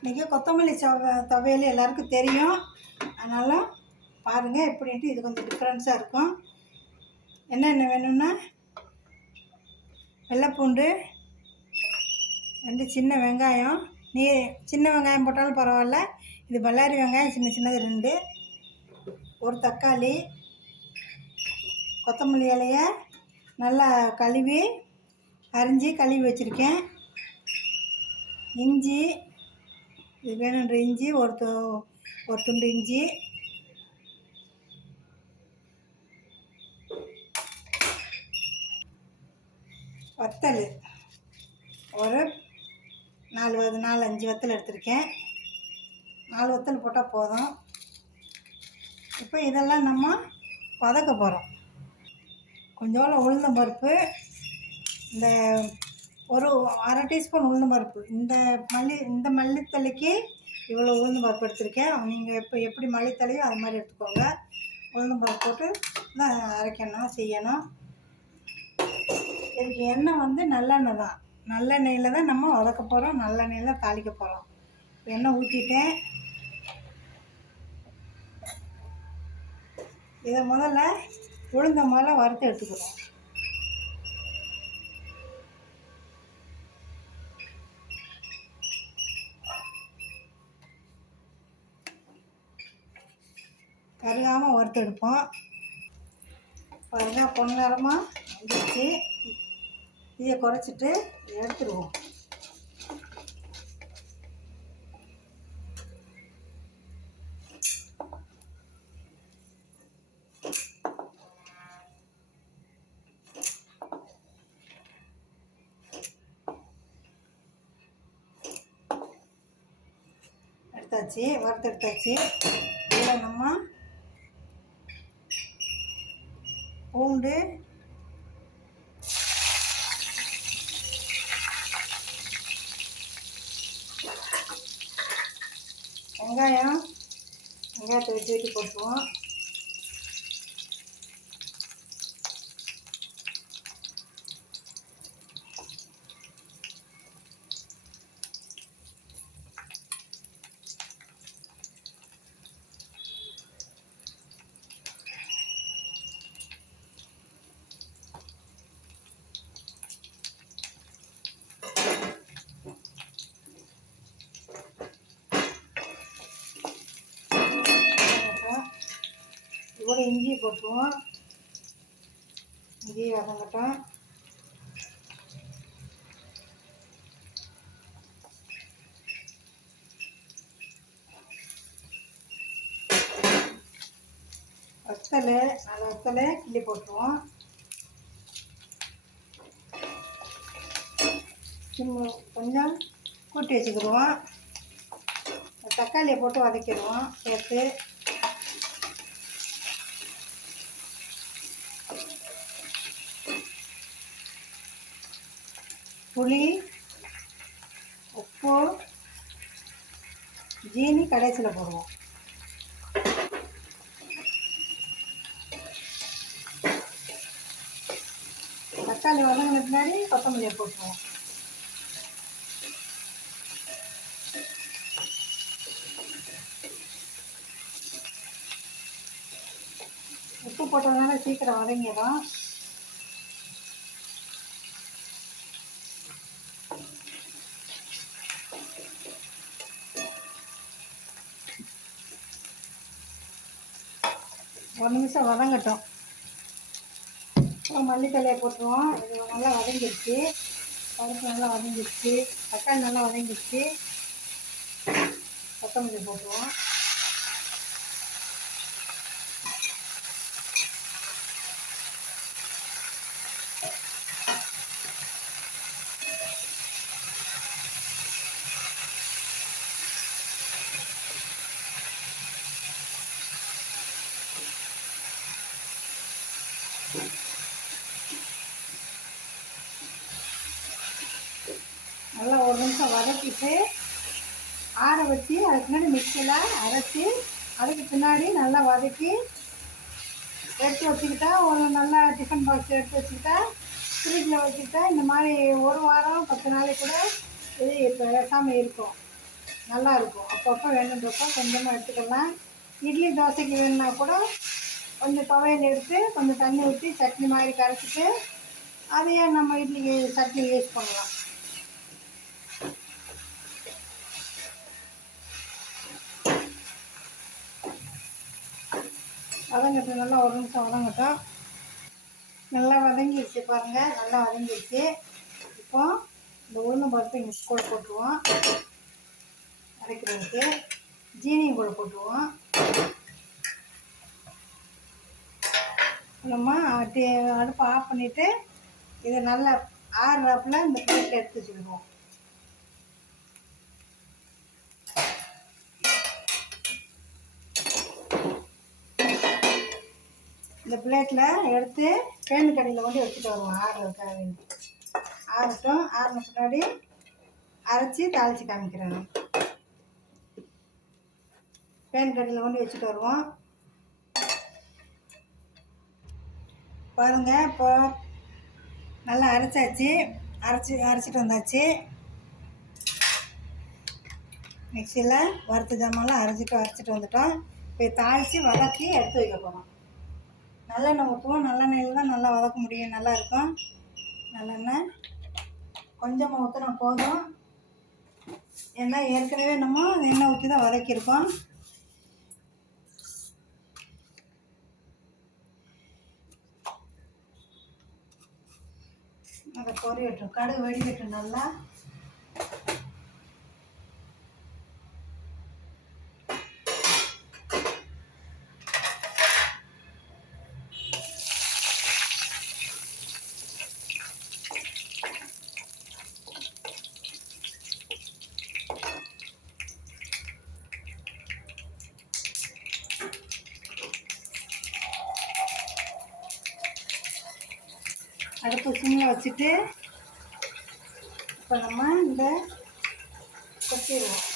இன்றைக்கி கொத்தமல்லி சவ துவையல் எல்லாருக்கும் தெரியும். அதனால் பாருங்கள் எப்படின்ட்டு இது கொஞ்சம் டிஃப்ரென்ஸாக இருக்கும். என்னென்ன வேணும்னா வெள்ளைப்பூண்டு ரெண்டு சின்ன வெங்காயம் நீ சின்ன வெங்காயம் போட்டாலும் பரவாயில்ல. இது பல்லாரி வெங்காயம் சின்ன சின்னது ரெண்டு. ஒரு தக்காளி கொத்தமல்லி இலைய நல்லா கழுவி அரிஞ்சு கழுவி வச்சுருக்கேன். இஞ்சி இது வேணுன்ற இஞ்சி ஒரு ஒரு துண்டு இஞ்சி. வத்தல். ஒரு நாலு வ- நாலு அஞ்சு வத்தல் எடுத்திருக்கேன். நாலு வத்தல் போட்டால் போதும். இப்போ இதெல்லாம் நம்ம வதக்க போகிறோம் கொஞ்சோண்டு உளுந்தம் பருப்பு இந்த ஒரு அரை டீஸ்பூன் உளுந்து பருப்பு. இந்த மல்லி இந்த மல்லித்தலைக்கு இவ்வளோ உளுந்து பருப்பு எடுத்திருக்கேன். நீங்கள் இப்போ எப்படி மல்லித்தலையோ அது மாதிரி எடுத்துக்கோங்க. உளுந்து பருப்பு போட்டு தான் அரைக்கணும் செய்யணும். இதுக்கு எண்ணெய் வந்து நல்லெண்ணெய் தான். நல்லெண்ணெயில் தான் நம்ம வதக்க போகிறோம் நல்லெண்ணெயில் தாளிக்க போகிறோம் எண்ணெய் ஊற்றிட்டேன் இதை முதல்ல உளுந்த முதல்ல வறுத்து எடுத்துக்கிறோம் வறுத்து எடுப்போம். பாருங்க பொன்னரமாக வந்துச்சு இதை குறைச்சிட்டு எடுத்துடுவோம் எடுத்தாச்சு வறுத்து எடுத்தாச்சு. இதில் நம்ம வெங்காயம் வெங்காயத்தை வெட்டி வெட்டி போட்டுருவோம் வதங்கட்டும். இதோட இஞ்சி போட்டுருவோம். இதையும் வதங்கட்டும் வத்தலை நாலு வத்தலை கிள்ளி போட்டுருவோம். கொஞ்சம் கூட்டி வச்சுக்கிடுவோம். தக்காளியை போட்டு வதக்கிடுவோம். சேர்த்து புளி உப்பு ஜீனி கடைசியில் போடுவோம். தக்காளி வதங்கின பின்னாடி கொத்தமல்லியை போட்டுருவோம் உப்பு போட்டதுனால சீக்கிரம் வதங்கிடும். ஒரு நிமிஷம் வதங்கட்டும். அப்புறம் மல்லித்தலையை போட்டுருவோம். இது நல்லா வதங்கிடுச்சு. பருப்பு நல்லா வதங்கிடுச்சு. தக்காளி நல்லா வதங்கிடுச்சு. கொத்தமல்லி போட்டுருவோம். நல்லா ஒரு நிமிஷம் வதக்கிட்டு ஆற வச்சு அதுக்கு பின்னாடி மிக்சியில் அரைச்சி அதுக்கு பின்னாடி நல்லா வதக்கி எடுத்து வச்சுக்கிட்டா ஒரு நல்லா டிஃபன் பாக்ஸ் எடுத்து வச்சுக்கிட்டா ஃப்ரிட்ஜில் வச்சுக்கிட்டா இந்த மாதிரி ஒரு வாரம் பத்து நாளைக்கு கூட இது இப்போ பேசாமல் இருக்கும். நல்லா இருக்கும். அப்பப்போ வேணுன்றப்போ கொஞ்சமாக எடுத்துக்கலாம். இட்லி தோசைக்கு வேணும்னா கூட கொஞ்சம் துவையல் எடுத்து கொஞ்சம் தண்ணி ஊற்றி சட்னி மாதிரி கரைச்சிட்டு அதையே நம்ம இட்லிக்கு சட்னி யூஸ் பண்ணலாம். வதங்கட்டும் நல்லா ஒரு நிமிஷம் வதங்கட்டும். நல்லா வதங்கிடுச்சு பாருங்கள் நல்லா வதங்கிடுச்சு இப்போ இந்த உளுந்தம் பருப்பு இங்கே கூட போட்டுருவோம். அரைக்கிறதுக்கு. ஜீனியும் கூட போட்டுருவோம். அப்புறமா டே அடுப்பு ஆஃப் பண்ணிவிட்டு இதை நல்லா ஆறுறப்பில் இந்த பிளேட்டில் எடுத்து வச்சுக்கிடுவோம். இந்த பிளேட்டில் எடுத்து பேன் கடையில் கொண்டு எடுத்துகிட்டு வருவோம் ஆறுறதுக்காக வேண்டி. ஆறட்டும் ஆறுன பின்னாடி அரைச்சி தாளித்து காமிக்கிறேன். பேன் கடையில் கொண்டு வச்சுட்டு வருவோம். பாருங்கள் இப்போது நல்லா அரைச்சாச்சு. அரைச்சி அரைச்சிட்டு வந்தாச்சு. மிக்சியில் வறுத்த ஜாமான்லாம் அரைச்சிட்டு அரைச்சிட்டு வந்துட்டோம். இப்போ தாளித்து வதக்கி எடுத்து வைக்க போகிறோம் நல்லெண்ணெய் ஊற்றுவோம். நல்லெண்ணெயில் தான் நல்லா வதக்க முடியும். நல்லா இருக்கும். நல்லெண்ணெய். கொஞ்சமாக ஊற்றினா போதும். ஏன்னா ஏற்கனவே நம்ம எண்ணெய் ஊற்றி தான் வதக்கியிருக்கோம். அதை பொரியட்டும் கடுகு வெடிக்கட்டும் நல்லா. அடுப்பு சிம்மில் வச்சுட்டு இப்போ நம்ம இந்த கொட்டிடுவோம்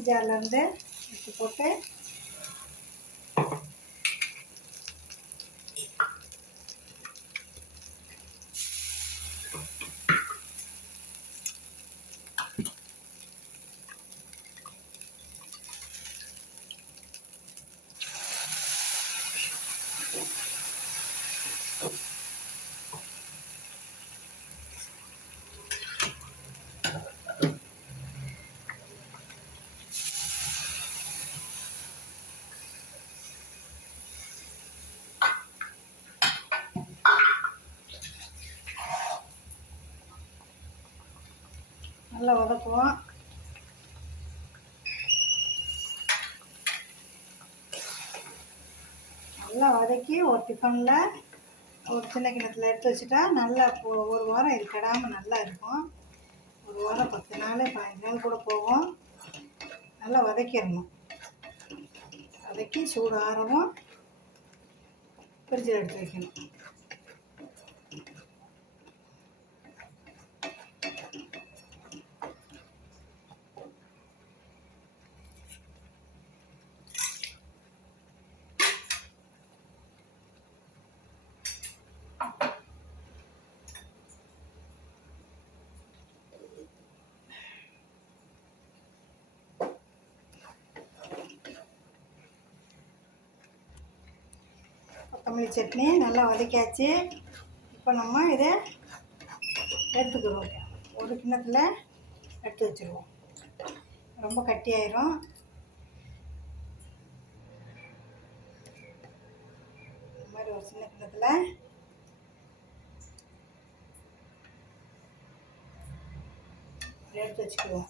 நல்லா மிக்ஸி ஜார்லேருந்து எடுத்து நல்லா வதக்குவோம். நல்லா வதக்கி ஒரு டிஃபனில் ஒரு சின்ன கிணத்துல எடுத்து வச்சுட்டா நல்லா ஒரு வாரம் இது கெடாமல் நல்லா இருக்கும். ஒரு வாரம் பத்து நாள் பதினஞ்சு நாள் கூட போகும். நல்லா வதக்கிடணும். வதக்கி சூடு ஆறவும் ஃப்ரிட்ஜில் எடுத்து வைக்கணும். கொத்தமல்லி சட்னி நல்லா வதக்கியாச்சு. இப்போ நம்ம இதை எடுத்துக்கிறோம். ஒரு கிண்ணத்தில் எடுத்து வச்சுருவோம். ரொம்ப கட்டியாயிரும். இந்த மாதிரி ஒரு சின்ன கிண்ணத்தில் எடுத்து வச்சுக்குவோம்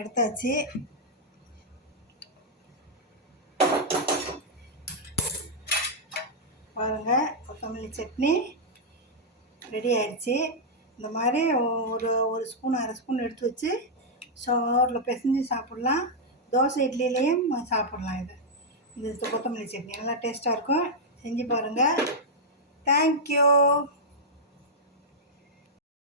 எடுத்தாச்சு. பாருங்கள் கொத்தமல்லி சட்னி ரெடி ஆயிடுச்சு. இந்த மாதிரி ஒரு ஒரு ஸ்பூன் அரை ஸ்பூன் எடுத்து வச்சு சோரில் பிசைஞ்சு சாப்பிட்லாம். தோசை இட்லியிலையும் சாப்பிட்லாம் இது. இந்த கொத்தமல்லி சட்னி. நல்லா டேஸ்ட்டாக இருக்கும். செஞ்சு பாருங்கள் தேங்க்யூ